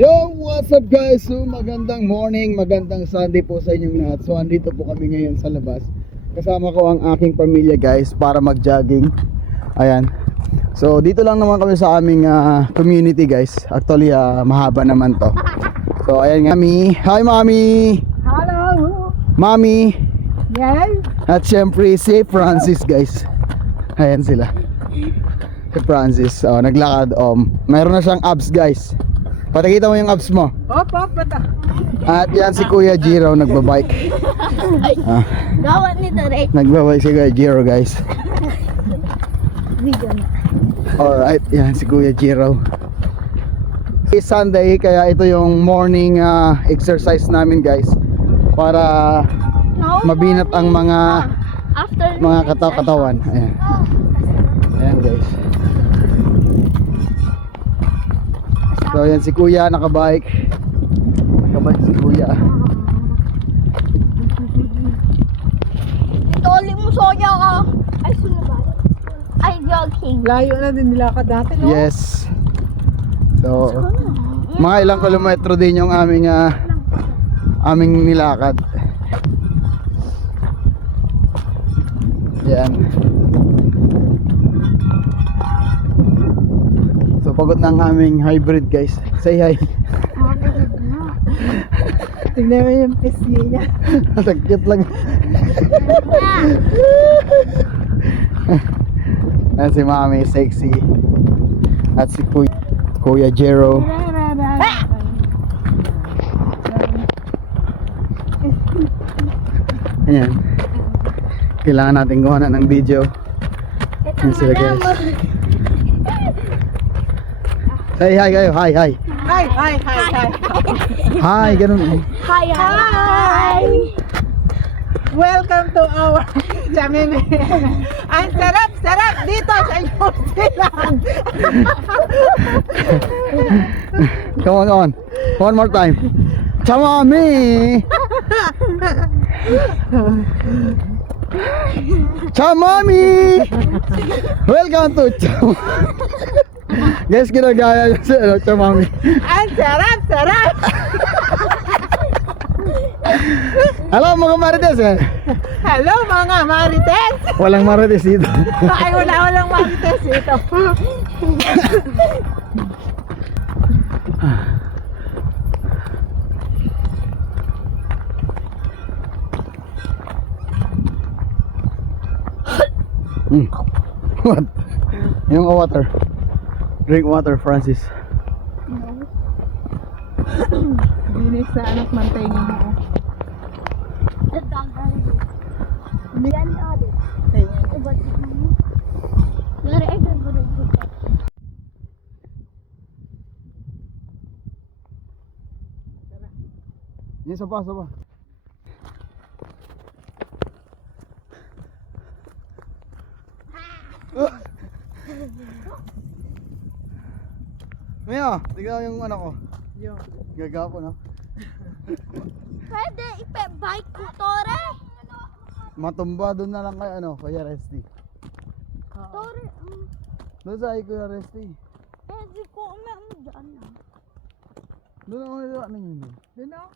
Yo, what's up guys? So magandang morning, magandang Sunday po sa inyong lahat. So andito po kami ngayon sa labas. Kasama ko ang aking pamilya guys para mag-jogging. Ayan. So dito lang naman kami sa aming community guys. Actually mahaba naman to. So ayan nga, Mami. Hi Mami. Hello. Mami. Yes. At syempre si Francis guys. Ayan sila. Si Francis, naglakad. Mayroon na siyang abs guys. Patikita mo yung abs mo. Opo, bata. At yan si Kuya Jiro nagbabike. Gawat ni Tere. Nagbabike si Kuya Jiro guys. Video na. Alright, yan si Kuya Jiro. It's Sunday kaya ito yung morning exercise namin guys. Para mabinat ang mga katawan. Ayan. Ayan guys. So yan si Kuya nakabike. Nakabike si Kuya. Toli mo soya ka. Ay, sunod. Ay, jogging. Layo na din nilakad dati, no? Yes. So mga ilang kilometro din yung aming nilakad. Yan. So pagod na ang aming hybrid guys. Say hi. Tignan mo yung pisngi niya. Sakit lang. Yan si Mami, sexy. At si Kuya Jero. Ayan. Kailangan natin gawa na ng video. Yan sila guys. Say hi kayo, hi. Hi, hi, hi, hi. Hi, ganun. Hi, hi. Welcome to our Jamime. Ang sarap dito sa New Zealand. Come on. One more time. Chamami. Chamami. Welcome to Guys, ginagaya yun si Chamami. Ang sarap. Hello mga Marites eh. Hello mga Marites. Walang Marites dito. Ay, walang Marites dito. What? Yung water. Drink water, Francis. Binis na anak mantingin mo. Yan adik. Tingin. Iba't mo. Dari ay gagawin ko. Yan, sapa. Maya, tignan yung ano ko. Yo. Gagapo no. Pwede ipe-bike ko, Tore. Matumba doon na lang kay Kuya Resty. Tore, Doon sa Kuya Resty. pwede ko umay mo dyan na. Doon ako nila ano yun. Doon, no?